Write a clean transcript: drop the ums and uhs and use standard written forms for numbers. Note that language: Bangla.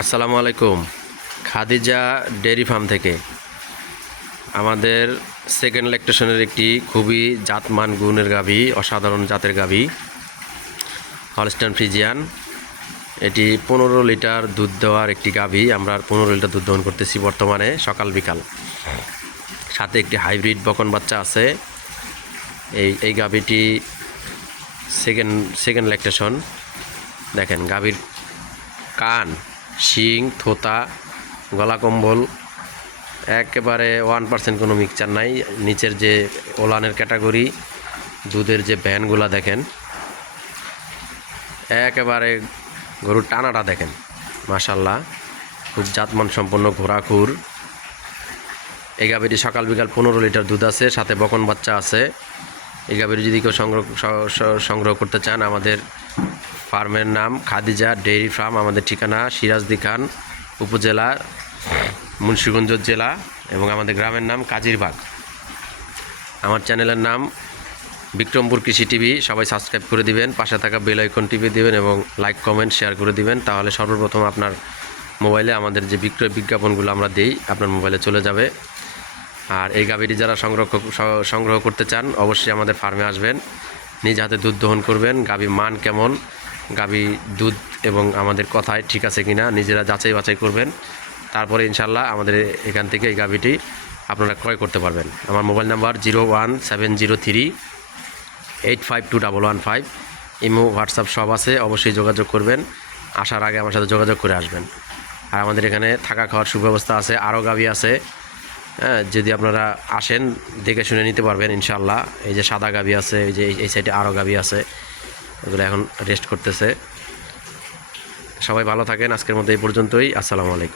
আসসালামু আলাইকুম। খাদিজা ডেয়ারি ফার্ম থেকে আমাদের সেকেন্ড ল্যাকটেশনের একটি খুবই জাতমান গুণের গাভী, অসাধারণ জাতের গাভী হলস্টাইন ফ্রিজিয়ান। এটি 15 লিটার দুধ দেওয়ার একটি গাভী। আমরা 15 লিটার দুধ দহন করতেছি বর্তমানে সকাল বিকাল। সাথে একটি হাইব্রিড বকন বাচ্চা আছে। এই গাভীটি সেকেন্ড ল্যাকটেশন। দেখেন গাভীর কান, শিং, থোতা, গলা কম্বল একেবারে 1% কোনো মিক্সচার নাই। নিচের যে ওলানের ক্যাটাগরি, দুধের যে ভ্যানগুলা দেখেন, একেবারে গরুর টানাটা দেখেন, মাশাল্লাহ খুব জাতমান সম্পন্ন ঘোড়াখুর। এই গাভীটি সকাল বিকাল 15 লিটার দুধ আছে, সাথে বকন বাচ্চা আছে। এই গাভীটি যদি কেউ সংগ্রহ করতে চান, আমাদের ফার্মের নাম খাদিজা ডেইরি ফার্ম। আমাদের ঠিকানা সিরাজদি খান উপজেলা, মুন্সিগঞ্জ জেলা, এবং আমাদের গ্রামের নাম কাজিরবাগ। আমার চ্যানেলের নাম বিক্রমপুর কৃষি টিভি। সবাই সাবস্ক্রাইব করে দিবেন, পাশে থাকা বেল আইকন টিপে দিবেন এবং লাইক কমেন্ট শেয়ার করে দিবেন। তাহলে সর্বপ্রথম আপনার মোবাইলে আমাদের যে বিক্রয় বিজ্ঞাপনগুলো আমরা দিই আপনার মোবাইলে চলে যাবে। আর এই গাভীটি যারা সংগ্রহ করতে চান অবশ্যই আমাদের ফার্মে আসবেন, নিজ হাতে দুধ দহন করবেন। গাভীর মান কেমন, গাভী দুধ এবং আমাদের কথায় ঠিক আছে কিনা নিজেরা যাচাই বাছাই করবেন। তারপরে ইনশাল্লাহ আমাদের এখান থেকে এই গাভীটি আপনারা ক্রয় করতে পারবেন। আমার মোবাইল নাম্বার 01703852115। ইমো, হোয়াটসঅ্যাপ সব আছে, অবশ্যই যোগাযোগ করবেন। আসার আগে আমার সাথে যোগাযোগ করে আসবেন। আর আমাদের এখানে থাকা খাওয়ার সুব্যবস্থা আছে, আরও গাভী আছে। হ্যাঁ, যদি আপনারা আসেন দেখে শুনে নিতে পারবেন ইনশাল্লাহ। এই যে সাদা গাভী আছে, এই সাইডে আরও গাভী আছে, এগুলো এখন রেস্ট করতেছে। সবাই ভালো থাকেন। আজকের মতো এই পর্যন্তই। আসসালামু আলাইকুম।